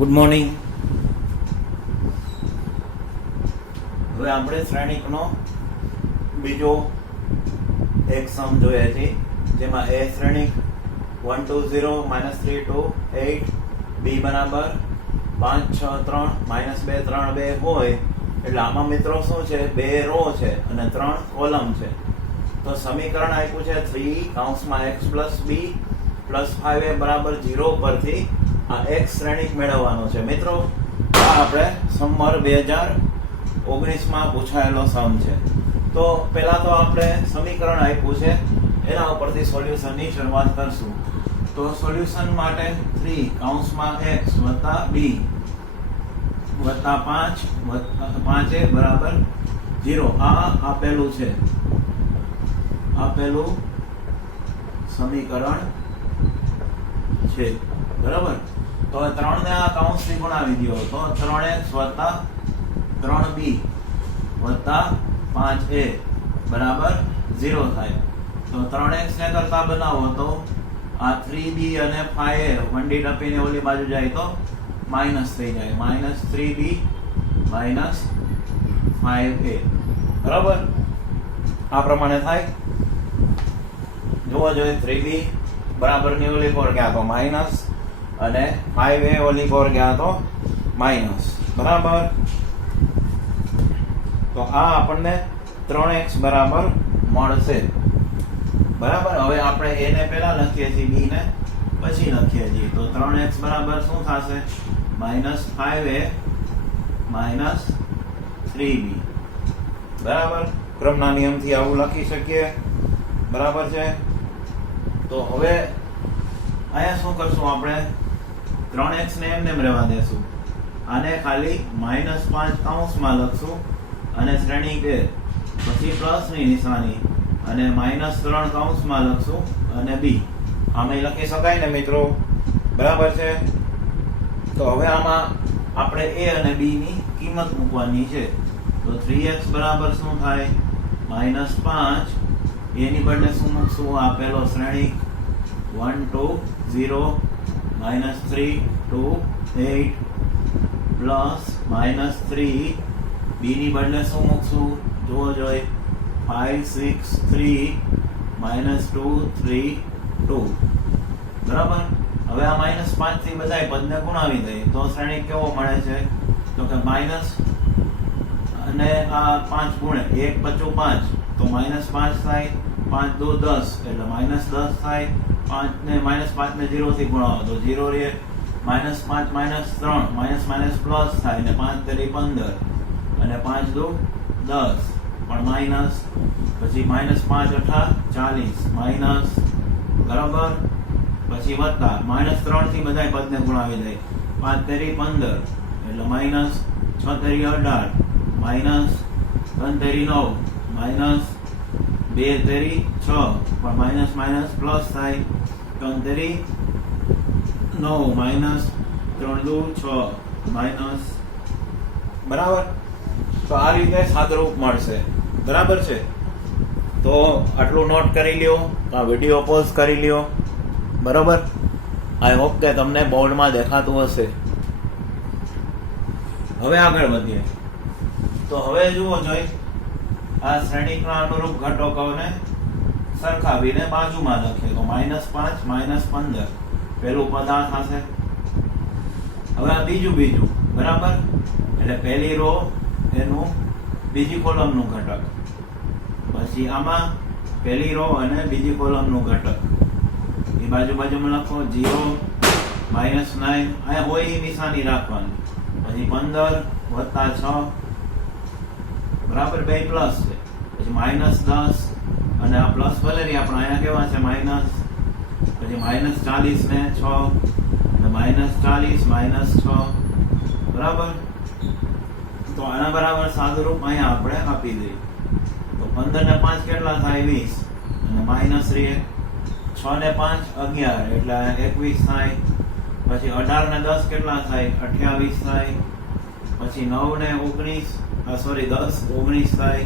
Good morning. હવે આપણે શ્રેણિકનો બીજો એક સમ જોઈએ છે, જેમાં એ શ્રેણિક 1 2 0 -3 2 8 બી બરાબર 5 6 3 -2 3 2 હોય. એટલે આમાં મિત્રો શું છે, 2 રો છે અને 3 કોલમ છે. તો સમીકરણ આપ્યું છે 3 કૌંસમાં x + b + 5a બરાબર 0 પરથી આ એક શ્રેણિક મેળવવાનો છે. મિત્રો આ આપણે સમર 2019 માં પૂછાયેલો સમ છે. તો પહેલા તો આપણે સમીકરણ આપ્યું છે એના ઉપરથી સોલ્યુશનની શરૂઆત કરશું. તો સોલ્યુશન માટે 3 કૌંસમાં x + b + 5a બરાબર 0 આ આપેલું છે. આપેલું સમીકરણ છે, બરાબર. તો 3 ને આ કૌંસથી ગુણાવી દો તો 3x + 3b + 5a બરાબર 0 થાય. તો 3x ને કરતા બનાવો તો આ 3b અને 5a વંડી ટપીને ઓલી બાજુ જાય તો માઈનસ થઈ જાય, -3b - 5a બરાબર. આ પ્રમાણે થાય. જોવા જોઈએ 3b બરાબર ની ઓલી કોર ગયા તો માઈનસ અને 5a ઓલી કોર ગયા તો માઈનસ, બરાબર. તો આ આપણને 3x બરાબર મળશે, બરાબર. હવે આપણે a ને પહેલા લખીએ છીએ, b ને પછી લખીએ છીએ. તો 3x બરાબર શું થશે, -5a - 3b બરાબર. ક્રમના નિયમથી આવું લખી શકીએ, બરાબર છે. તો હવે અહીંયા શું કરશું, આપણે 3x ને એમને રહેવા દેશું, આને ખાલી -5 કૌંસમાં લખશું અને શ્રેણિક a, પછી પ્લસની નિશાની અને -3 કૌંસમાં લખશું અને b. આમે લખી શકાય ને મિત્રો, બરાબર છે. તો હવે આમાં આપણે a અને b ની કિંમત મૂકવાની છે. તો 3x બરાબર શું થાય, -5. a ની બદલે શું મૂકશું, આ પેલો શ્રેણિક 1 2 0 -3 2 8 +-3. b ની બદલે શું મૂકશું, જુઓ જોઈએ, 5 6 3 -2 3 2 બરાબર. હવે આ -5 થી બધાય પદને ગુણાવી દઈએ તો શ્રેણિક કેવો મળે છે, તો કે માઈનસ અને આ 5 ગુણે 1 + 5 તો -5 થાય, 5 2 10 એટલે -10 થાય. 5 ને 0 થી ગુણાવો તો 0 રહે, -5 -3 માઈનસ પ્લસ થાય ને 5 તેરી 15 અને 5 2 10 પણ માઈનસ, પછી -5 8 40 માઈનસ, બરાબર. પછી વત્તા -3 થી બધાય પદને ગુણાવી દે, 5 તેરી 15 એટલે માઈનસ, 6 તેરી 18 માઈનસ, 3 તેરી 9 માઈનસ, 2 તેરી 6 પણ માઈનસ પ્લસ થાય, 3 તેરી 9 માઈનસ, 3 2 6 માઈનસ, બરાબર. તો આ રીતે સાદરૂપ મળશે, બરાબર છે. તો આટલું નોટ કરી લ્યો, આ વિડીયો પોઝ કરી લ્યો, બરાબર. આઈ હોપ કે તમને બોર્ડમાં દેખાતું હશે. હવે આગળ વધીએ. તો હવે જુઓ જોઈ, આ શ્રેણિકના અનુરૂપ ઘટકોને સરખાવીને બાજુમાં લખીએ તો -5 -15 પેલું પદ આ થશે. હવે આ બીજું બરાબર, એટલે પહેલી રો એનું બીજી કોલમનું ઘટક, પછી આમાં પહેલી રો અને બીજી કોલમનું ઘટક એ બાજુમાં લખો, 0 -9 અહીંયા હોય એ નિશાની રાખવાની, પછી 15 + 6 બરાબર 2 પ્લસ છે, પછી -10 અને આ પ્લસ ભલે આપણે અહીંયા કેવા છે માઈનસ, પછી -40 ને 6 અને -40 -6 બરાબર. તો આના બરાબર સાદુરૂપ અહીંયા આપણે આપી દઈએ. તો 15 ને 5 કેટલા થાય, 20 અને માઈનસ રહે, 6 ને 5 11 એટલે 21 થાય. પછી 18 ને 10 કેટલા થાય, 28 થાય. પછી 9 ને 19 10 19 થાય,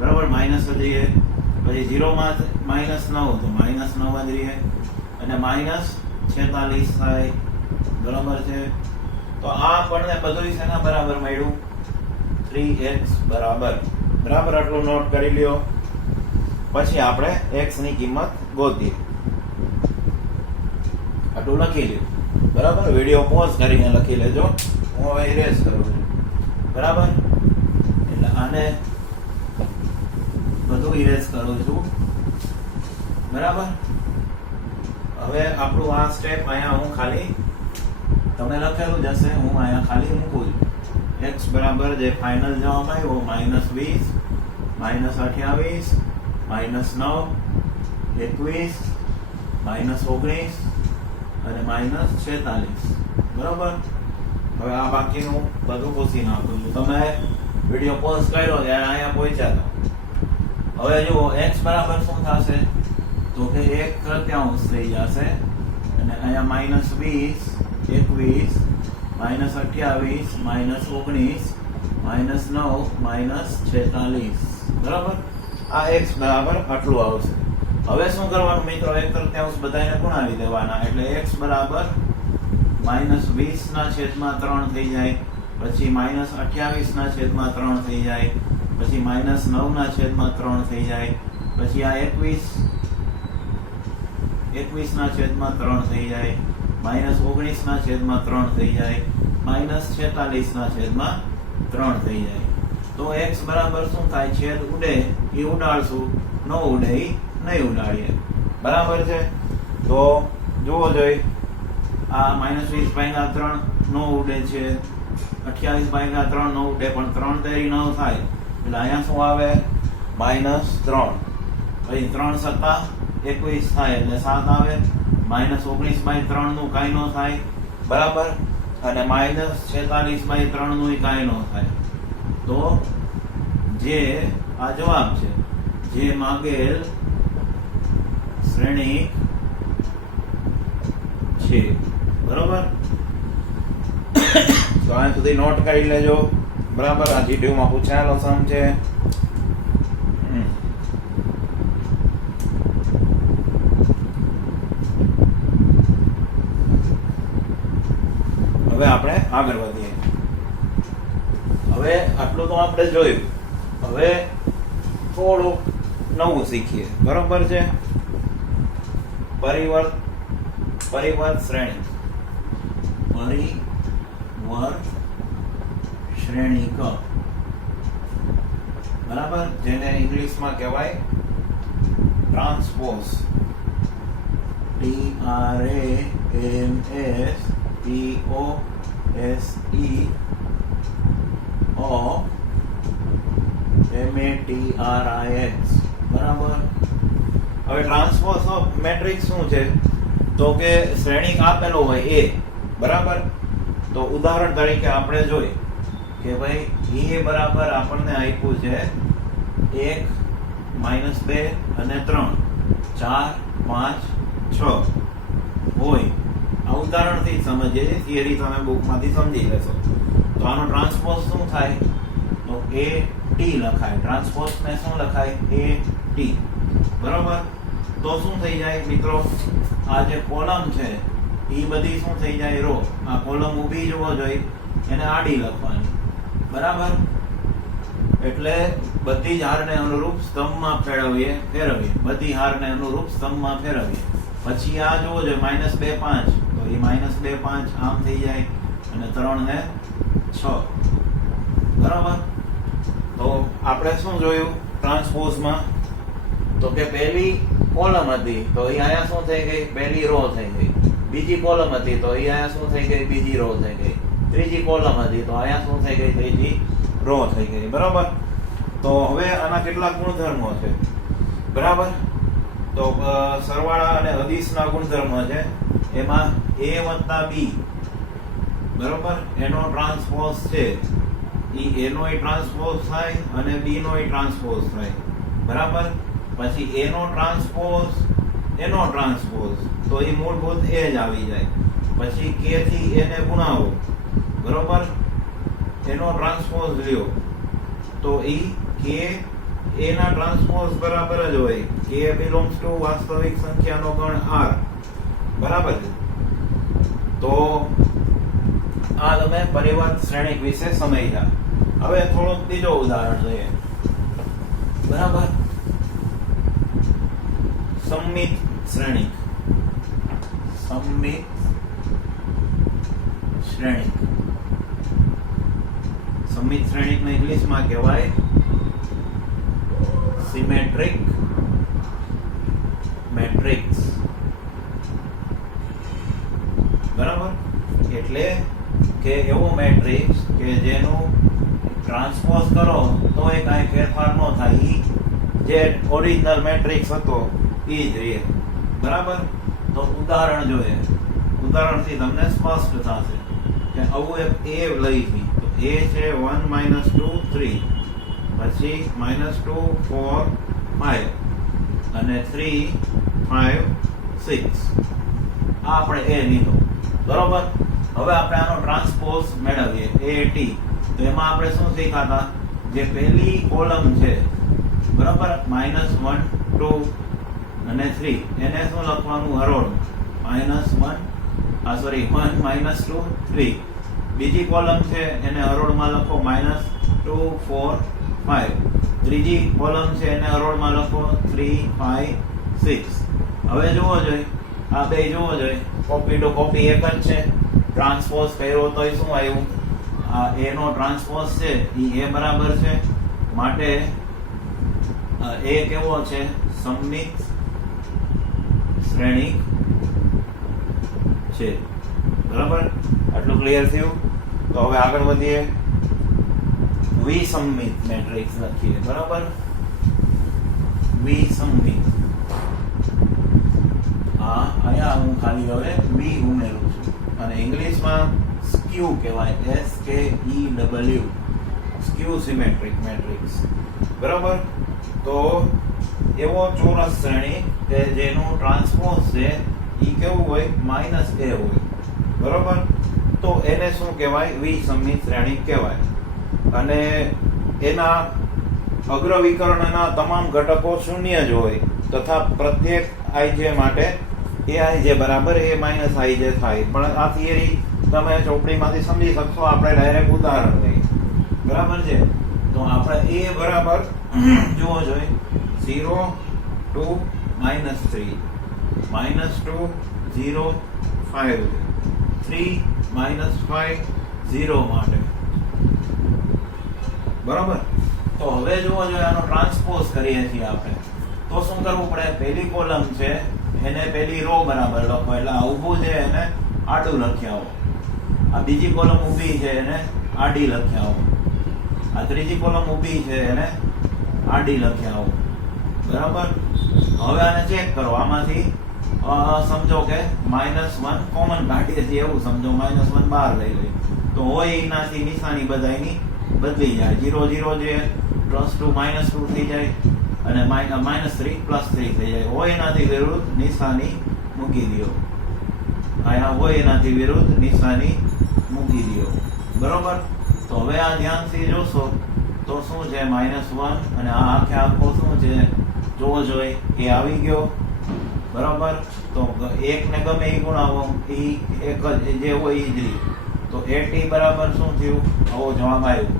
બરાબર. માઇનસ જ રહીએ. પછી 0 માં -9 તો -9 જ રહીએ અને -46 થાય, બરાબર છે. તો આ આપણને બધું શેના બરાબર મળ્યું 3x બરાબર આટલું નોટ કરી લ્યો. પછી આપણે x ની કિંમત ગોતીએ. આટલું લખી લ્યો બરાબર. વિડિયો પોઝ કરીને લખી લેજો. હું હવે ઇરેઝ કરું છું બરાબર. એટલે આને બધું ઇરેઝ કરું છું બરાબર. હવે આપણું આ સ્ટેપ અહીંયા હું ખાલી તમે લખેલું જ હશે, હું અહીંયા ખાલી મૂકું છું. x બરાબર જે ફાઇનલ જવાબ આવ્યો -20 -28 -9 21 -19 અને -46 બરાબર. હવે આ બાકીનું બધું પૂછી નાખું છું. તમે વિડિયો પોઝ કર્યો ત્યારે અહીંયા પહોંચ્યા હતા. હવે જુઓ x બરાબર શું થશે તો કે 1/3 થઈ જશે અને અહીંયા -20 21 -28 -19 -9 -46 બરાબર. આ x બરાબર આટલું આવશે. હવે શું કરવાનું મિત્રો, 1/3 બધાને ગુણાવી દેવાના. એટલે x બરાબર -20/3 થઈ જાય, પછી -28/3 થઈ જાય, પછી -9/3 થઈ જાય, પછી આ 21/3 થઈ જાય, -19/3 થઈ જાય, -46/3 થઈ જાય. તો x બરાબર શું થાય, છેદ ઉડે એ ઉડાડશું, ન ઉડે એ નહીં ઉડાડીએ બરાબર છે. તો જુઓ જોઈ આ -20/3 નો ઉડે છે, 28/3 નો ઉડે, પણ 3 તેરી 9 થાય એટલે અહીંયા શું આવે -3. પછી 3 સત્તા 21 થાય એટલે 7 આવે. -19/3 નું કાંઈ ન થાય બરાબર. અને -46/3 નું કાંઈ ન થાય. તો જે આ જવાબ છે, જે માંગેલ શ્રેણી છે બરોબર. તો આ સુધી નોટ કરી લેજો બરાબર. આ GTU માં પૂછાયેલો સમ છે. હવે આપણે આગળ વધીએ. હવે આટલું તો આપણે જોયું. હવે થોડું નવું શીખીએ બરોબર છે. પરિવર્ત શ્રેણી, શ્રેણીક બરાબર, જેને ઇંગ્લિશમાં કહેવાય ટ્રાન્સપોઝ. TRANSPOZ બરાબર. હવે ટ્રાન્સપોઝ ઓફ મેટ્રિક્સ શું છે તો કે શ્રેણીક આપેલો હોય A બરાબર. તો ઉદાહરણ તરીકે આપણે જોઈએ કે ભાઈ A બરાબર આપણને આપ્યું છે 1 -2 અને 3 4 5 6 હોય. આ ઉદાહરણથી સમજીએ છીએ, થિયરી તમે બુકમાંથી સમજી લેશો. તો આનો ટ્રાન્સપોઝ શું થાય તો AT લખાય. ટ્રાન્સપોઝ ને શું લખાય AT બરાબર. તો શું થઈ જાય મિત્રો, આ જે કોલમ છે એ બધી શું થઈ જાય રો. આ કોલમ ઊભી જોવો જોઈએ, એને આડી લખવાની બરાબર. એટલે બધી જ હારને અનુરૂપ સ્તંભમાં ફેરવીએ. બધી હારને અનુરૂપ સ્તંભમાં ફેરવીએ. પછી આ જોવો જોઈએ -2 5, તો એ -2 5 આમ થઈ જાય અને 3 ને 6 બરાબર. તો આપણે શું જોયું ટ્રાન્સપોઝમાં તો કે પહેલી કોલમ હતી તો એ અહીંયા શું થઈ ગઈ, પહેલી રો થઈ ગઈ. બીજી કોલમ હતી તો એ અહીંયા શું થઈ ગઈ, બીજી રો થઈ ગઈ. ત્રીજી કોલમ હતી તો અહીંયા શું થઈ ગઈ, ત્રીજી રો થઈ ગઈ બરાબર. તો હવે આના કેટલાક ગુણધર્મો છે બરાબર. તો સરવાળા અને અદિશના ગુણધર્મો છે. એમાં A + B બરાબર એનો ટ્રાન્સપોઝ છે, ઈ A નો ટ્રાન્સપોઝ થાય અને B નો ટ્રાન્સપોઝ થાય બરાબર. પછી A નો ટ્રાન્સપોઝ એનો ટ્રાન્સપોઝ તો એ મૂળભૂત A જ આવી જાય. પછી K થી A ને ગુણાવો બરોબર, એનો ટ્રાન્સપોઝ લ્યો તો એ K A ના ટ્રાન્સપોઝ બરાબર જ હોય. K બિલોંગ્સ ટુ વાસ્તવિક સંખ્યાનો ગણ R બરાબર. તો આ તમે પરિવર્ત શ્રેણિક વિશે સમજ્યા. હવે થોડુંક બીજો ઉદાહરણ લઈએ. બરાબર, સમમિત શ્રેણિક. સમમિત શ્રેણિક. સમમિત શ્રેણિકને ઇંગ્લિશમાં કહેવાય સિમેટ્રિક મેટ્રિક્સ. બરાબર, એટલે કે એવો મેટ્રિક્સ કે જેનું ટ્રાન્સપોઝ કરો તો એ કાંઈ ફેરફાર ન થાય, ઈ જે ઓરિજિનલ મેટ્રિક્સ હતો એ જ રહે. બરાબર, તો ઉદાહરણ જોઈએ. ઉદાહરણથી તમને સ્પષ્ટ થશે કે આવું એક એ લઈ હતી. તો એ છે 1 - 2 3, પછી -2 4 5 અને 3 5 6. આ આપણે એ લીધો. બરોબર, હવે આપણે આનો ટ્રાન્સપોઝ મેળવીએ AT. તો એમાં આપણે શું શીખાતા, જે પહેલી કોલમ છે બરાબર -1 2 અને 3, એને શું લખવાનું, હરોળ. -1 2 3. બીજી કોલમ છે એને હરોળમાં લખો -2 4 5. ત્રીજી કોલમ છે એને હરોળમાં લખો 3 5 6. હવે જોવો જોઈએ, આ બે જોવો જોઈએ, કોપી ટુ કોપી એક જ છે. ટ્રાન્સપોઝ કર્યો તો શું આવ્યું, આ એ નો ટ્રાન્સપોઝ છે એ બરાબર છે, માટે એ કેવો છે, સમમિત શ્રેણિક છે. બરાબર, આટલું ક્લિયર થયું. તો હવે આગળ વધીએ, વિસમમિત મેટ્રિક્સ લખીએ. બરાબર, વિસમમિત. અહીંયા હું ખાલી હવે વી ઉમેરું છું, અને ઇંગ્લિશમાં સ્ક્યુ કહેવાય, SKEW, સ્ક્યુ સિમેટ્રિક મેટ્રિક્સ. બરાબર, તો એવો ચોરસ શ્રેણી કે જેનું ટ્રાન્સપોઝ છે એ કેવું હોય, -a હોય. બરાબર, તો એને શું કહેવાય, વિસમમિત શ્રેણી કહેવાય. અને એના અગ્રવિકર્ણના તમામ ઘટકો શૂન્ય જ હોય, તથા પ્રત્યેક ij માટે aij બરાબર a - ij થાય. પણ આ થિયરી તમે ચોપડીમાંથી સમજી શકશો, આપણે ડાયરેક્ટ ઉદાહરણ લઈએ. બરાબર છે, તો આપણે a બરાબર જોવો જોઈએ 0 2 -3, -2 0 5, 3 -5 0 માટે. બરાબર, તો હવે જોવો જોઈએ આનો ટ્રાન્સપોઝ કરીએ છીએ આપણે, તો શું કરવું પડે, પહેલી કોલમ છે એને પહેલી રો બરાબર લખો, એટલે આ ઊભું છે એને આડું લખી આવો. આ બીજી કોલમ ઊભી છે એને આડી લખી આવો. આ ત્રીજી કોલમ ઊભી છે એને આડી લખી આવો. બરાબર, હવે આને ચેક કરો. આમાંથી સમજો કે -1 કોમન કાઢીએ છીએ એવું સમજો, -1 બહાર લઈ લઈએ તો હોય એનાથી નિશાની બધાયની બદલી જાય. 0 0 જે +2 -2 થઈ જાય, અને -3 +3 થઈ જાય. હોય એનાથી વિરુદ્ધ નિશાની મૂકી દો. અહીંયા હોય એનાથી વિરુદ્ધ નિશાની મૂકી દો. બરોબર, તો હવે આ ધ્યાનથી જોશો તો શું છે, -1, અને આ આખે આખો શું છે જોવો જોઈએ, એ આવી ગયો. બરાબર, તો એકને ગમે એ ગુણાવો, એ એક જ જે હોય એ જ રહી. તો AT બરાબર શું થયું, આવો જવાબ આવ્યો.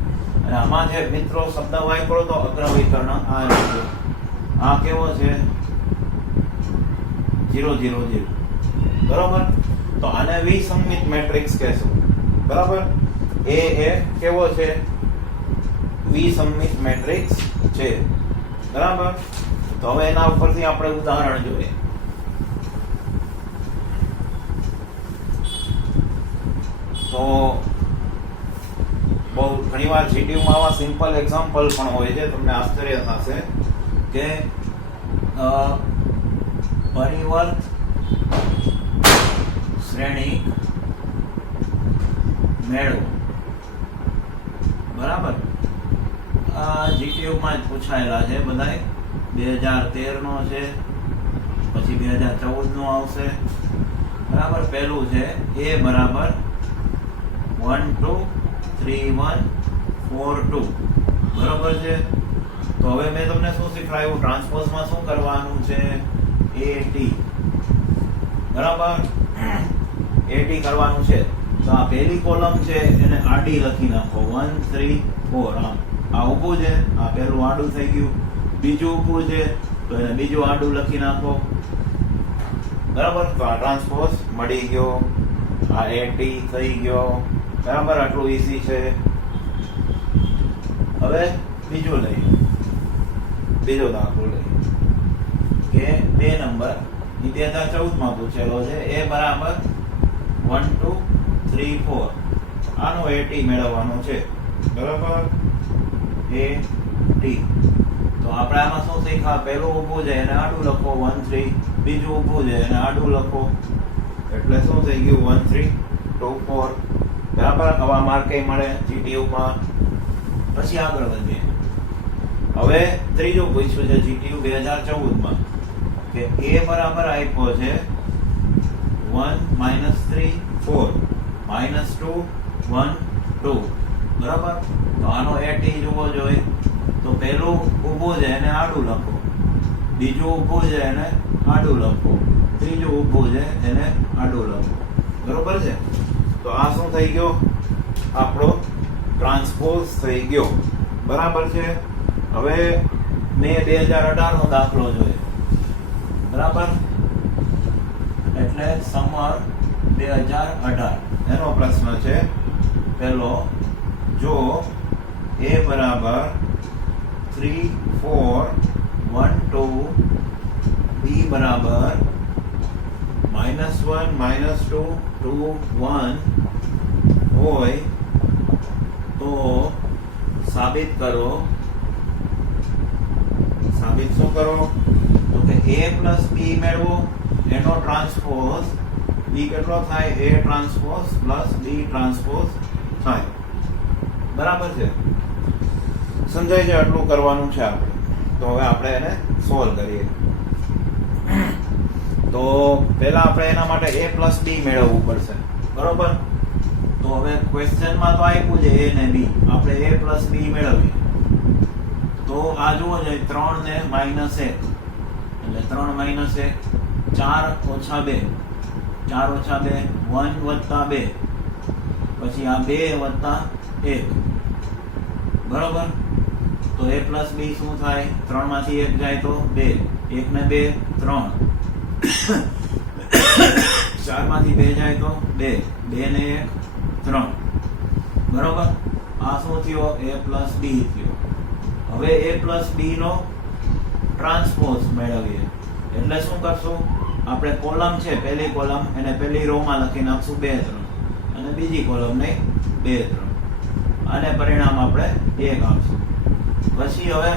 અને આમાં જે મિત્રો શબ્દ વાપરો તો અગ્રવિકર્ણ આ રીતે, આ કેવો છે 0 0 0. બરાબર, તો આને વિસમમિત મેટ્રિક્સ કહેશું. બરાબર, એ કેવો છે, વિસમમિત મેટ્રિક્સ છે. બરાબર, તો હવે એના ઉપરથી આપણે ઉદાહરણ જોઈએ. તો બહુ ઘણીવાર જીટીયુમાં આવા સિમ્પલ એક્ઝામ્પલ પણ હોય છે, તમને આશ્ચર્ય થશે કે પરિવર્ત શ્રેણી મેળવો. બરાબર, આ જીટીયુમાં જ પૂછાયેલા છે બધાય. 2013 નો છે, પછી 2014 નો આવશે. બરાબર, પહેલું છે a બરાબર 1 2 3 1 4 2. બરાબર છે, તો હવે મેં તમને શું શીખવાડ્યું, ટ્રાન્સપોઝમાં શું કરવાનું છે, AT. બરાબર, AT કરવાનું છે. તો આ પહેલી કોલમ છે એને આડી લખી નાખો 1 3 4 આ ઊભું છે, આ પહેલું આડું થઈ ગયું, બીજું ઊભું છે તો એને બીજું આડું લખી નાખો. બરાબર, તો આ ટ્રાન્સપોઝ મળી ગયો, આ AT થઈ ગયો. બરાબર, આટલું ઈઝી છે. હવે બીજો લઈએ, દાખલો લઈએ કે 2 નંબર 2014 માં પૂછેલો છે. A બરાબર 1 2 3 4 આનો AT મેળવવાનો છે. બરાબર, AT તો આપણે આમાં શું શીખ્યા? પહેલું ઊભું છે એને આડું લખો 1 3, બીજું ઊભું છે એને આડું લખો, એટલે શું થઈ ગયું 1 3 2 4. બરાબર, આવા માર્ક મળે GTU માં. પછી આગળ વધીએ. હવે ત્રીજું પૂછ્યું છે GTU 2014 માં કે A બરાબર આપ્યો છે 1 -3 4 -2 1 2. બરાબર, તો આનો AT જોવો જોઈએ. તો પહેલું ઊભું છે એને આડું લખો, બીજું ઊભું છે એને આડું લખો, ત્રીજું ઊભું છે એને આડું લખો. બરોબર છે, તો આ શું થઈ ગયો? આપણો ટ્રાન્સપોઝ થઈ ગયો. બરાબર છે. હવે મેં 2018 નો દાખલો જોયો. બરાબર, એટલે સમર 2018 એનો પ્રશ્ન છે પહેલો, જો A બરાબર 3 4 1 2, B બરાબર -1 -2 2 1 હોય તો સાબિત કરો. સાબિત શું કરો? તો કે A plus B મેળવો, એનો ટ્રાન્સપોઝ B કેટલો થાય? A transpose plus B transpose થાય. બરાબર છે, સમજાય છે? આટલું કરવાનું છે આપણે. તો હવે આપણે એને સોલ્વ કરીએ. તો પહેલા આપણે એના માટે A plus B મેળવવું પડશે. બરોબર, તો હવે ક્વેશ્ચનમાં તો આપ્યું છે A ને B, આપણે A plus B મેળવીએ. તો આ જુઓ છે 3 ને -1 એટલે 3 - 1 4 - 2 4 - 2 1 + 2, પછી આ 2 + 1. બરોબર, તો A plus B શું થાય? 3 માંથી 1 જાય તો 2, 1 ને 2 3, 4 માંથી 2 જાય તો 2, 2 ને 1 3. બરોબર, આ શું થયો? A plus B થયો. હવે A plus B નો ટ્રાન્સપોઝ મેળવીએ. એટલે શું કરશું? આપણે કોલમ છે, પહેલી કોલમ એને પહેલી રો માં લખી નાખશું 2 3, અને બીજી કોલમ ને 2 3, અને પરિણામ આપણે 1 આપશું. પછી હવે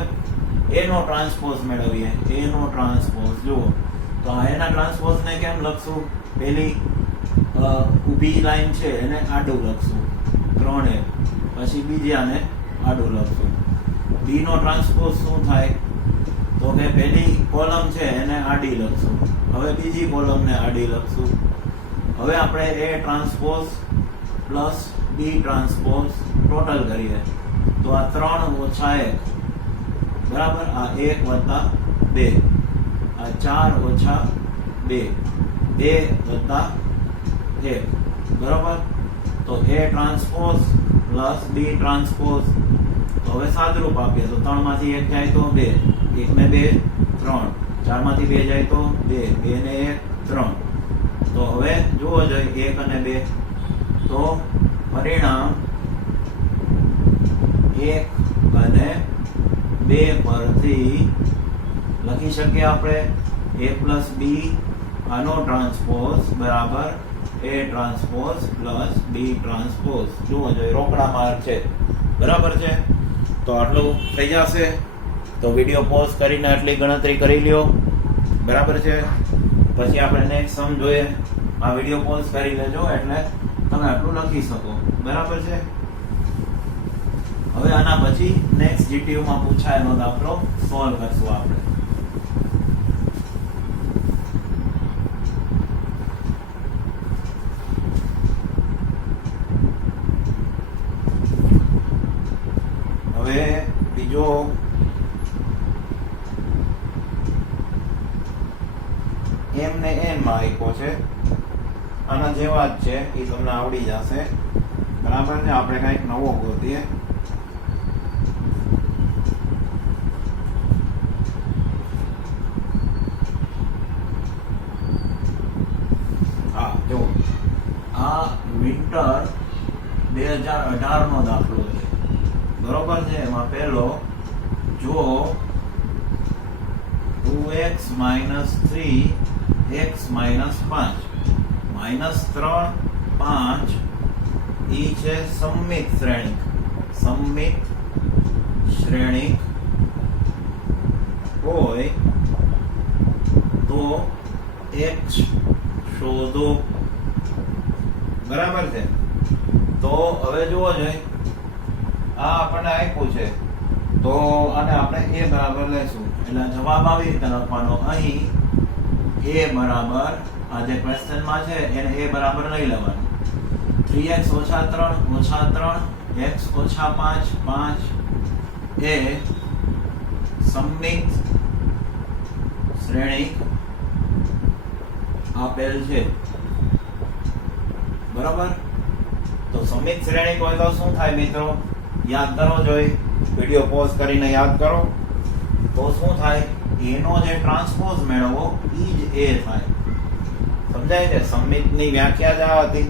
A નો ટ્રાન્સપોઝ મેળવીએ. A નો ટ્રાન્સપોઝ જુઓ, તો આ એના ટ્રાન્સપોઝ ને કેમ લખશું? પેલી ઊભી લાઈન છે એને આડું લખશું 3 1, પછી બીજાને આડું લખશું. B નો ટ્રાન્સપોઝ શું થાય? તો કે પહેલી કોલમ છે એને આડી લખશું, હવે બીજી કોલમ ને આડી લખશું. હવે આપણે A transpose plus B transpose total કરીએ તો આ 3 - 1, બરાબર, આ 1 + 2, આ 4 - 2, 2 + 1. બરાબર, તો A transpose plus B transpose. તો હવે સાદરૂપ આપીએ તો 3 માંથી 1 જાય તો 2, 1 ને 2 3, 4 માંથી 2 જાય તો 2, 2 ને 1 3. તો હવે જુઓ જોઈએ 1 અને 2, તો પરિણામ 1 અને 2 પરથી લખી શકીએ આપણે A plus B આનો ટ્રાન્સપોઝ બરાબર A transpose plus B transpose. જુઓ જોઈએ રોકડા માર્ક છે. બરાબર છે, તો આટલું થઈ જશે. તો વિડીયો પોઝ કરીને આટલી ગણતરી કરી લ્યો. બરાબર છે, પછી આપણે નેક્સ્ટ સમ જોઈએ. આ વિડીયો પોઝ કરી લેજો એટલે તમે આટલું લખી શકો. બરાબર છે, હવે આના પછી નેક્સ્ટ GTU માં પૂછાયેલો દાખલો સોલ્વ કરશું આપણે. હવે બીજો m ને n માં આપ્યો છે આના જેવા જ છે, એ તમને આવડી જશે. બરાબર છે. આપણે કંઈક નવો ગોતીએ. હા જો આ વિન્ટર 2018 નો દાખલો છે. બરોબર છે. એમાં પહેલો જો 2x - 3x - 5 -3 5 ઈ છે સમમિત શ્રેણિક. સમમિત શ્રેણિક હોય તો x શોધો. બરાબર છે. તો હવે જુઓ જોઈએ, આ આપણને આપ્યું છે તો આને આપણે a બરાબર લેશું. એટલે જવાબ આવી રીતે લખવાનો. અહીં a બરાબર આ જે ક્વેશ્ચન માં છે એને a બરાબર લઈ લેવાનું. 3x - 3 x - 5 5 એ સમમિત શ્રેણિક આપેલ છે. બરાબર. તો સમમિત શ્રેણિક હોય તો શું થાય મિત્રો? યાદ કરો જોઈ, વિડિયો પોઝ કરીને યાદ કરો. તો શું થાય? એનો જે ટ્રાન્સપોઝ મેળવો ઈ જ એ થાય. સમજાય છે? સમમિતની વ્યાખ્યા જ આ હતી.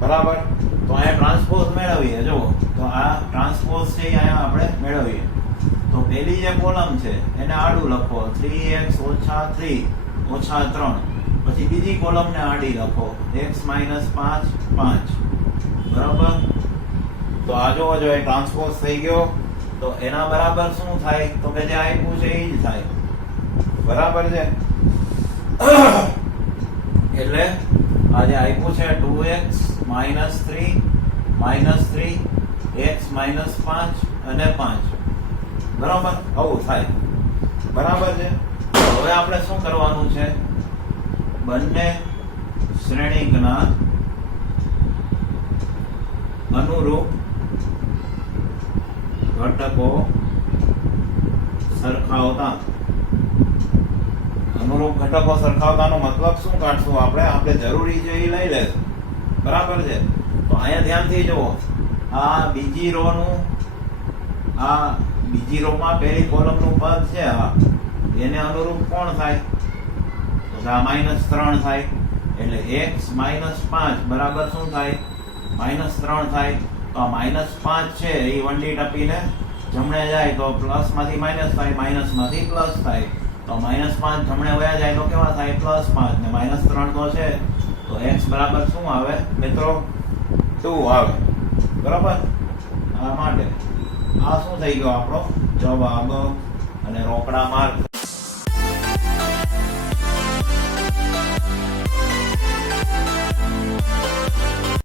બરાબર. તો અહીંયા ટ્રાન્સપોઝ મેળવીએ. જો તો આ ટ્રાન્સપોઝ છે અહીંયા આપણે મેળવીએ. તો પહેલી જે કોલમ છે એને આડું લખો 3x - 3 - 3. પછી બીજી કોલમને આડી લખો x - 5 5. બરાબર. તો આ જો એ ટ્રાન્સપોઝ થઈ ગયો. તો એના બરાબર શું થાય? તો કે જે આપ્યું છે એ જ થાય. બરાબર છે. એટલે આ જે આપ્યું છે 2x - 3 x - 5 અને 5. બરાબર. આવું થાય. બરાબર છે. હવે આપણે શું કરવાનું છે? બંને શ્રેણિકના અનુરૂપ ઘટકો સરખાવતા. અનુરૂપ ઘટકો સરખાવતાનો મતલબ શું કાઢશું આપણે જરૂરી છે એ લઈ લેશું. બરાબર છે. તો અહીંયા ધ્યાનથી જુઓ, આ બીજી રો નું, આ બીજી રો માં પહેલી કોલમ નું પદ છે આ, એને અનુરૂપ કોણ થાય? તો આ -3 થાય. એટલે x - 5 બરાબર શું થાય? -3 થાય. તો આ -5 છે એ વંડી ટપીને જમણે જાય તો પ્લસ માંથી માઇનસ થાય, માઇનસ માંથી પ્લસ થાય. તો -5 જમણે વયા જાય તો કેવા થાય? +5. ને -3 તો છે તો x બરાબર શું આવે મિત્રો? 2 આવે. બરાબર. આ માટે આ શું થઈ ગયો આપણો જવાબ અને રોકડા માર્ક.